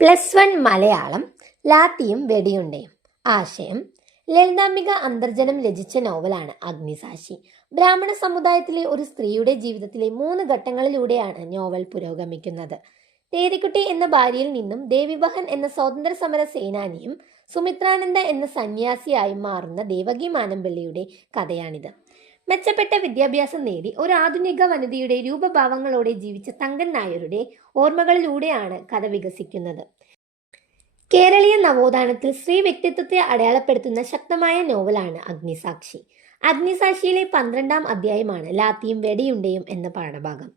Plus one Malayalam ലാത്തിയും വെടിയുണ്ടയും. ആശയം ലളിതാംബിക അന്തർജനം രചിച്ച നോവലാണ് അഗ്നിസാക്ഷി. ബ്രാഹ്മണ സമുദായത്തിലെ ഒരു സ്ത്രീയുടെ ജീവിതത്തിലെ മൂന്ന് ഘട്ടങ്ങളിലൂടെയാണ് നോവൽ പുരോഗമിക്കുന്നത്. തേരിക്കുട്ടി എന്ന ഭാര്യയിൽ നിന്നും ദേവിവഹൻ എന്ന സ്വാതന്ത്ര്യ സമര സേനാനിയും സുമിത്രാനന്ദ എന്ന സന്യാസിയായി മാറുന്ന ദേവകി മാനമ്പള്ളിയുടെ കഥയാണിത്. മെച്ചപ്പെട്ട വിദ്യാഭ്യാസം നേടി ഒരു ആധുനിക വനിതയുടെ രൂപഭാവങ്ങളോടെ ജീവിച്ച തങ്കൻ നായരുടെ ഓർമ്മകളിലൂടെയാണ് കഥ വികസിക്കുന്നത്. കേരളീയ നവോത്ഥാനത്തിൽ സ്ത്രീ വ്യക്തിത്വത്തെ അടയാളപ്പെടുത്തുന്ന ശക്തമായ നോവലാണ് അഗ്നിസാക്ഷി. അഗ്നിസാക്ഷിയിലെ പന്ത്രണ്ടാം അധ്യായമാണ് ലാത്തിയും വെടിയുണ്ടയും എന്ന പാഠഭാഗം.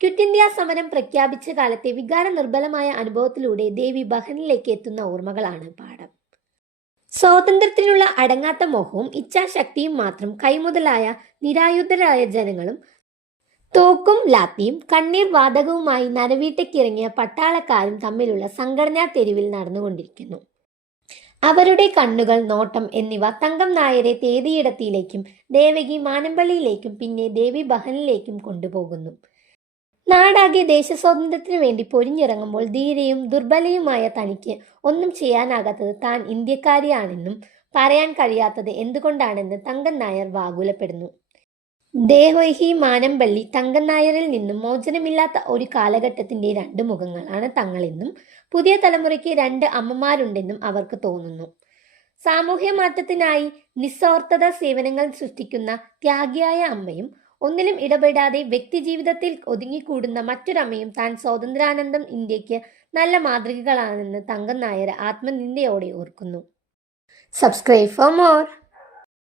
ക്വിറ്റ് ഇന്ത്യ സമരം പ്രഖ്യാപിച്ച കാലത്തെ വികാര നിർബലമായ അനുഭവത്തിലൂടെ ദേവി ബഹനിലേക്ക് എത്തുന്ന ഓർമ്മകളാണ് പാഠം. സ്വാതന്ത്ര്യത്തിനുള്ള അടങ്ങാത്ത മോഹവും ഇച്ഛാശക്തിയും മാത്രം കൈമുതലായ നിരായുധരായ ജനങ്ങളും തോക്കും ലാത്തിയും കണ്ണീർ വാതകവുമായി നരവീട്ടയ്ക്കിറങ്ങിയ പട്ടാളക്കാരും തമ്മിലുള്ള സംഘടനാ തെരുവിൽ നടന്നുകൊണ്ടിരിക്കുന്നു. അവരുടെ കണ്ണുകൾ നോട്ടം എന്നിവ തങ്കം നായരെ തേതിയിടത്തിലേക്കും ദേവകി മാനമ്പള്ളിയിലേക്കും പിന്നെ ദേവി ബഹനിലേക്കും കൊണ്ടുപോകുന്നു. നാടാകെ ദേശസ്വാതന്ത്ര്യത്തിനു വേണ്ടി പൊരിഞ്ഞിറങ്ങുമ്പോൾ ധീരയും ദുർബലയുമായ തനിക്ക് ഒന്നും ചെയ്യാനാകാത്തത് താൻ ഇന്ത്യക്കാരിയാണെന്നും പറയാൻ കഴിയാത്തത് എന്തുകൊണ്ടാണെന്ന് തങ്കൻ നായർ വാകുലപ്പെടുന്നു. ദേഹോഹി മാനമ്പള്ളി തങ്കൻ നായരിൽ നിന്നും മോചനമില്ലാത്ത ഒരു കാലഘട്ടത്തിന്റെ രണ്ട് മുഖങ്ങളാണ് തങ്ങളെന്നും പുതിയ തലമുറയ്ക്ക് രണ്ട് അമ്മമാരുണ്ടെന്നും അവർക്ക് തോന്നുന്നു. സാമൂഹ്യ മാറ്റത്തിനായി നിസ്വാർത്ഥത സേവനങ്ങൾ സൃഷ്ടിക്കുന്ന ത്യാഗിയായ അമ്മയും ഒന്നിലും ഇടപെടാതെ വ്യക്തിജീവിതത്തിൽ ഒതുങ്ങിക്കൂടുന്ന മറ്റൊരമ്മയും താൻ സ്വാതന്ത്ര്യാനന്ദം ഇന്ത്യയ്ക്ക് നല്ല മാതൃകകളാണെന്ന് തങ്കം നായർ ആത്മനിന്ദയോടെ ഓർക്കുന്നു. Subscribe for more